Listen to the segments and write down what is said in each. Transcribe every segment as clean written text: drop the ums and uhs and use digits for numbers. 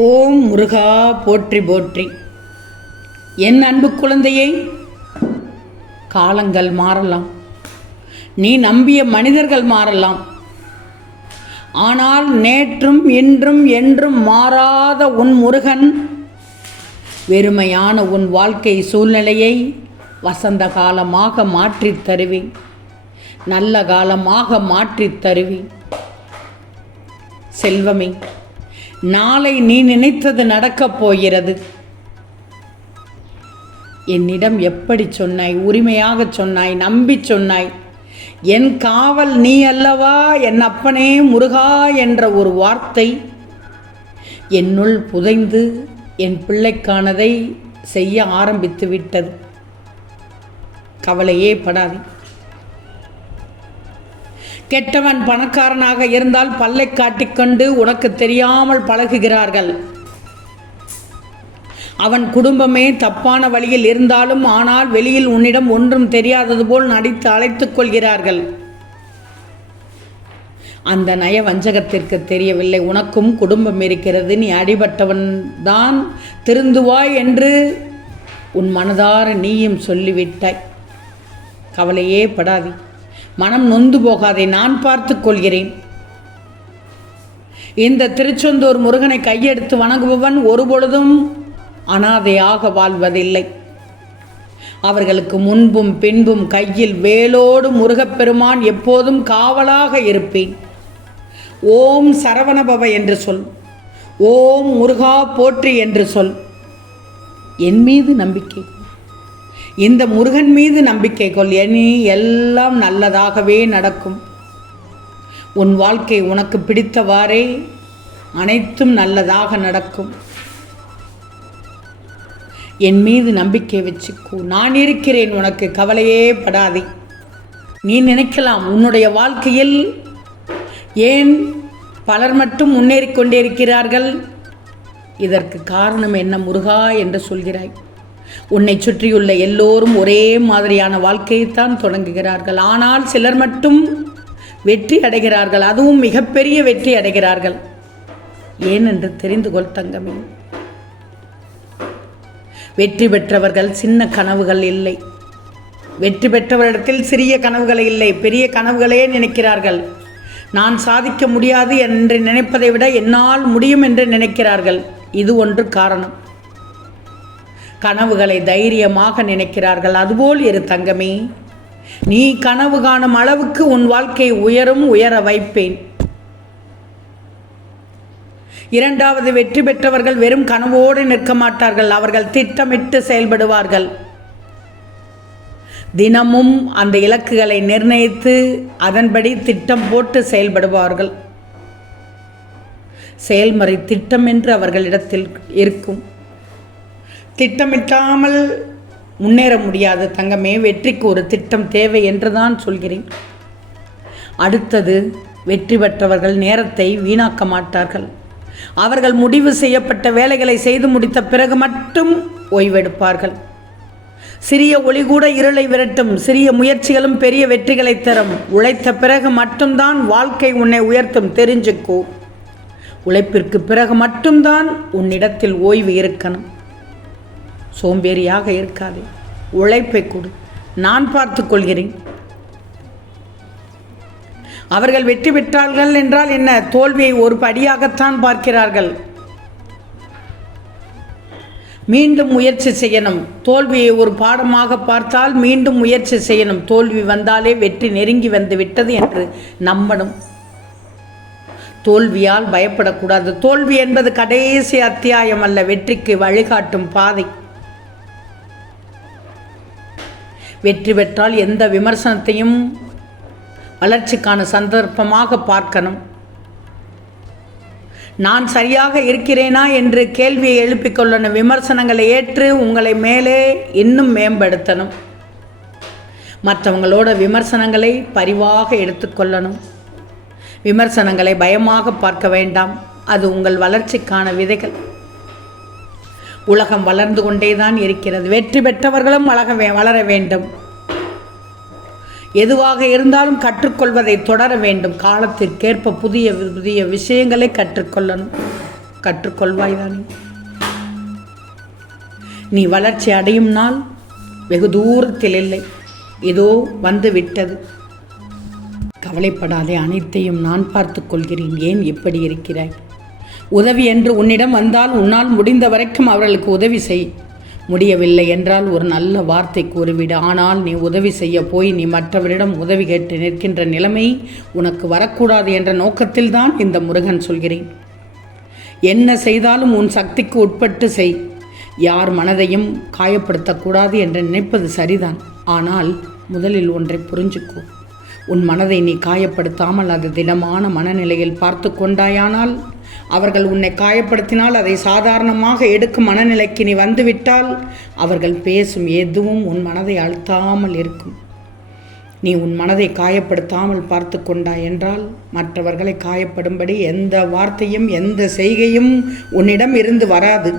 ஓம் முருகா போற்றி போற்றி. என் அன்பு குழந்தையை, காலங்கள் மாறலாம், நீ நம்பிய மனிதர்கள் மாறலாம். ஆனால் நேற்றும் இன்றும் என்றும் மாறாத உன் முருகன் வெறுமையான உன் வாழ்க்கை சூழ்நிலையை வசந்த காலமாக மாற்றித் தருவேன், நல்ல காலமாக மாற்றித் தருவேன். செல்வமே, நாளை நீ நினைத்தது நடக்கப் போகிறது. என்னிடம் எப்படி சொன்னாய், உரிமையாக சொன்னாய், நம்பி சொன்னாய். என் காவல் நீ அல்லவா என் அப்பனே முருகா என்ற ஒரு வார்த்தை என்னுள் புதைந்து என் பிள்ளைக்கானதை செய்ய ஆரம்பித்து விட்டது. கவலையே படாதே. கெட்டவன் பணக்காரனாக இருந்தால் பல்லை காட்டிக்கொண்டு உனக்கு தெரியாமல் பழகுகிறார்கள். அவன் குடும்பமே தப்பான வழியில் இருந்தாலும் ஆனால் வெளியில் உன்னிடம் ஒன்றும் தெரியாதது போல் நடித்து அழைத்துக் கொள்கிறார்கள். அந்த நய வஞ்சகத்திற்கு தெரியவில்லை, உனக்கும் குடும்பம் இருக்கிறது, நீ அடிபட்டவன் தான், திருந்துவாய் என்று உன் மனதார நீயும் சொல்லிவிட்டாய். கவலையே படாதே, மனம் நொந்து போகாதே, நான் பார்த்து கொள்கிறேன். இந்த திருச்செந்தூர் முருகனை கையெடுத்து வணங்குபவன் ஒருபொழுதும் அனாதையாக வாழ்வதில்லை. அவர்களுக்கு முன்பும் பின்பும் கையில் வேலோடு முருகப்பெருமான் எப்போதும் காவலாக இருப்பேன். ஓம் சரவணபவ என்று சொல், ஓம் முருகா போற்றி என்று சொல். என் மீது நம்பிக்கை, இந்த முருகன் மீது நம்பிக்கை கொள். இனி எல்லாம் நல்லதாகவே நடக்கும். உன் வாழ்க்கை உனக்கு பிடித்தவாறே அனைத்தும் நல்லதாக நடக்கும். என் மீது நம்பிக்கை வச்சுக்கோ, நான் இருக்கிறேன் உனக்கு, கவலையே படாதே. நீ நினைக்கலாம் உன்னுடைய வாழ்க்கையில் ஏன் பலர் மட்டும் முன்னேறி கொண்டே இருக்கிறார்கள், இதற்கு காரணம் என்ன முருகா என்று சொல்கிறாய். உன்னை சுற்றியுள்ள எல்லோரும் ஒரே மாதிரியான வாழ்க்கையைத்தான் தொடங்குகிறார்கள். ஆனால் சிலர் மட்டும் வெற்றி அடைகிறார்கள், அதுவும் மிகப்பெரிய வெற்றி அடைகிறார்கள். ஏனென்று தெரிந்து கொள் தங்கமே. வெற்றி பெற்றவர்கள் சின்ன கனவுகள் இல்லை, வெற்றி பெற்றவரிடத்தில் சிறிய கனவுகள் இல்லை, பெரிய கனவுகளே நினைக்கிறார்கள். நான் சாதிக்க முடியாது என்று நினைப்பதை விட என்னால் முடியும் என்று நினைக்கிறார்கள். இது ஒன்று காரணம். கனவுகளை தைரியமாக நினைக்கிறார்கள். அதுபோல் இரு தங்கமே, நீ கனவு காணும் அளவுக்கு உன் வாழ்க்கை உயரும், உயர வைப்பேன். இரண்டாவது, வெற்றி பெற்றவர்கள் வெறும் கனவோடு நிற்க மாட்டார்கள், அவர்கள் திட்டமிட்டு செயல்படுவார்கள். தினமும் அந்த இலக்குகளை நிர்ணயித்து அதன்படி திட்டம் போட்டு செயல்படுவார்கள். செயல்முறை திட்டம் என்று அவர்களிடத்தில் இருக்கும். திட்டமிட்டாமல் முன்னேற முடியாது தங்கமே. வெற்றிக்கு ஒரு திட்டம் தேவை என்றுதான் சொல்கிறேன். அடுத்தது, வெற்றி பெற்றவர்கள் நேரத்தை வீணாக்க மாட்டார்கள். அவர்கள் முடிவு செய்யப்பட்ட வேலைகளை செய்து முடித்த பிறகு மட்டும் ஓய்வெடுப்பார்கள். சிறிய ஒளி கூட இருளை விரட்டும், சிறிய முயற்சிகளும் பெரிய வெற்றிகளை தரும். உழைத்த பிறகு மட்டும்தான் வாழ்க்கை உன்னை உயர்த்தும், தெரிஞ்சுக்கோ. உழைப்பிற்கு பிறகு மட்டும்தான் உன்னிடத்தில் ஓய்வு இருக்கணும். சோம்பேறியாக இருக்காதே, உழைப்பை கொடு, நான் பார்த்து கொள்கிறேன். அவர்கள் வெற்றி பெற்றார்கள் என்றால் என்ன, தோல்வியை ஒரு படியாகத்தான் பார்க்கிறார்கள். மீண்டும் முயற்சி செய்யணும். தோல்வியை ஒரு பாடமாக பார்த்தால் மீண்டும் முயற்சி செய்யணும். தோல்வி வந்தாலே வெற்றி நெருங்கி வந்து விட்டது என்று நம்பணும். தோல்வியால் பயப்படக்கூடாது. தோல்வி என்பது கடைசி அத்தியாயம் அல்ல, வெற்றிக்கு வழிகாட்டும் பாதை. வெற்றி பெற்றால் எந்த விமர்சனத்தையும் வளர்ச்சிக்கான சந்தர்ப்பமாக பார்க்கணும். நான் சரியாக இருக்கிறேனா என்று கேள்வியை எழுப்பிக் கொள்ளணும். விமர்சனங்களை ஏற்று உங்களை மேலே இன்னும் மேம்படுத்தணும். மற்றவங்களோட விமர்சனங்களை பரிவாக எடுத்துக்கொள்ளணும். விமர்சனங்களை பயமாக பார்க்க வேண்டாம், அது உங்கள் வளர்ச்சிக்கான விதைகள். உலகம் வளர்ந்து கொண்டேதான் இருக்கிறது. வெற்றி பெற்றவர்களும் வளர வேண்டும். எதுவாக இருந்தாலும் கற்றுக்கொள்வதை தொடர வேண்டும். காலத்திற்கேற்ப புதிய புதிய விஷயங்களை கற்றுக்கொள்ளணும். கற்றுக்கொள்வாய்தானே? நீ வளர்ச்சி அடையும் நாள் வெகு தூரத்தில் இல்லை, இதோ வந்து விட்டது. கவலைப்படாதே, அனைத்தையும் நான் பார்த்து கொள்கிறேன். ஏன் இப்படி இருக்கிறாய்? உதவி என்று உன்னிடம் வந்தால் உன்னால் முடிந்த வரைக்கும் அவர்களுக்கு உதவி செய். முடியவில்லை என்றால் ஒரு நல்ல வார்த்தை கூறிவிடு. ஆனால் நீ உதவி செய்ய போய் நீ மற்றவரிடம் உதவி கேட்டு நிற்கின்ற நிலைமை உனக்கு வரக்கூடாது என்ற நோக்கத்தில்தான் இந்த முருகன் சொல்கிறேன். என்ன செய்தாலும் உன் சக்திக்கு உட்பட்டு செய். யார் மனதையும் காயப்படுத்தக்கூடாது என்று நினைப்பது சரிதான். ஆனால் முதலில் ஒன்றை புரிஞ்சுக்கோ. உன் மனதை நீ காயப்படுத்தாமல் அது திடமான மனநிலையில் பார்த்து கொண்டாயானால், அவர்கள் உன்னை காயப்படுத்தினால் அதை சாதாரணமாக எடுக்கும் மனநிலைக்கு நீ வந்துவிட்டால், அவர்கள் பேசும் எதுவும் உன் மனதை அழுத்தாமல் இருக்கும். நீ உன் மனதை காயப்படுத்தாமல் பார்த்து கொண்டாய் என்றால், மற்றவர்களை காயப்படும்படி எந்த வார்த்தையும் எந்த செய்கையும் உன்னிடம் இருந்து வராது.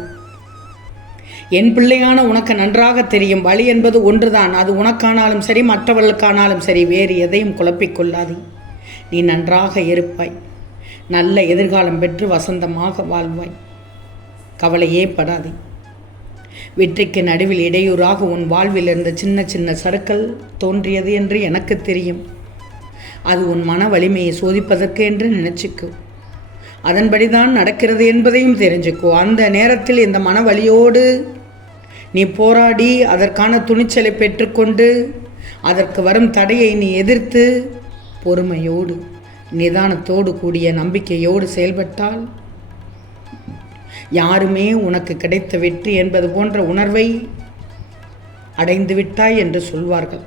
என் பிள்ளையான உனக்கு நன்றாக தெரியும், வழி என்பது ஒன்றுதான். அது உனக்கானாலும் சரி, மற்றவர்களுக்கானாலும் சரி, வேறு எதையும் குழப்பிக்கொள்ளாதே. நீ நன்றாக இருப்பாய், நல்ல எதிர்காலம் பெற்று வசந்தமாக வாழ்வாய். கவலையே படாதே. வெற்றிக்கு நடுவில் இடையூறாக உன் வாழ்வில் இருந்த சின்ன சின்ன சறுக்கல் தோன்றியது என்று எனக்கு தெரியும். அது உன் மன வலிமையை சோதிப்பதற்கு என்று நினைச்சுக்கோ. அதன்படிதான் நடக்கிறது என்பதையும் தெரிஞ்சுக்கோ. அந்த நேரத்தில் இந்த மன வலியோடு நீ போராடி அதற்கான துணிச்சலை பெற்றுக்கொண்டு அதற்கு வரும் தடையை நீ எதிர்த்து பொறுமையோடு நிதானத்தோடு கூடிய நம்பிக்கையோடு செயல்பட்டால், யாருமே உனக்கு கிடைத்த வெற்றி என்பது போன்ற உணர்வை அடைந்து விட்டாய் என்று சொல்வார்கள்.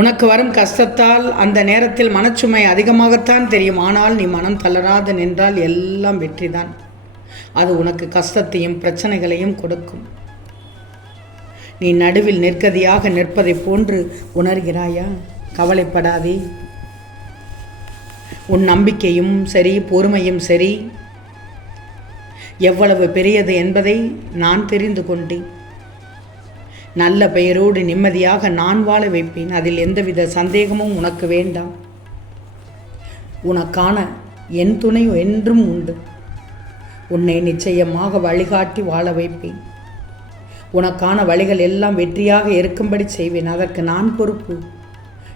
உனக்கு வரும் கஷ்டத்தால் அந்த நேரத்தில் மனச்சுமை அதிகமாகத்தான் தெரியும். ஆனால் நீ மனம் தளராது நின்றால் எல்லாம் வெற்றிதான். அது உனக்கு கஷ்டத்தையும் பிரச்சனைகளையும் கொடுக்கும். நீ நடுவில் நிற்கதியாக நிற்பதை போன்று உணர்கிறாயா? கவலைப்படாதே. உன் நம்பிக்கையும் சரி, பொறுமையும் சரி, எவ்வளவு பெரியது என்பதை நான் தெரிந்து கொண்டேன். நல்ல பெயரோடு நிம்மதியாக நான் வாழ வைப்பேன். அதில் எந்தவித சந்தேகமும் உனக்கு வேண்டாம். உனக்கான என் துணை என்றும் உண்டு. உன்னை நிச்சயமாக வழிகாட்டி வாழ வைப்பேன். உனக்கான வழிகள் எல்லாம் வெற்றியாக இருக்கும்படி செய்வேன். அதற்கு நான் பொறுப்பு.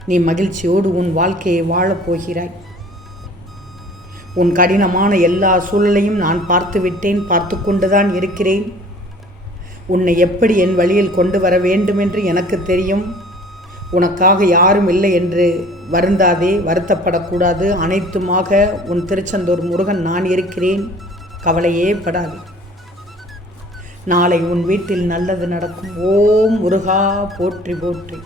நீ மகிழ்ச்சியோடு உன் வாழ்க்கையை வாழப் போகிறாய். உன் கடினமான எல்லா சூழலையும் நான் பார்த்து விட்டேன், பார்த்து கொண்டுதான் இருக்கிறேன். உன்னை எப்படி என் வழியில் கொண்டு வர வேண்டும் என்று எனக்கு தெரியும். உனக்காக யாரும் இல்லை என்று வருந்தாதே, வருத்தப்படக்கூடாது. அனைத்துமாக உன் திருச்செந்தூர் முருகன் நான் இருக்கிறேன். கவலையே படாது. நாளை உன் வீட்டில் நல்லது நடக்கும். ஓம் முருகா போற்றி போற்றி.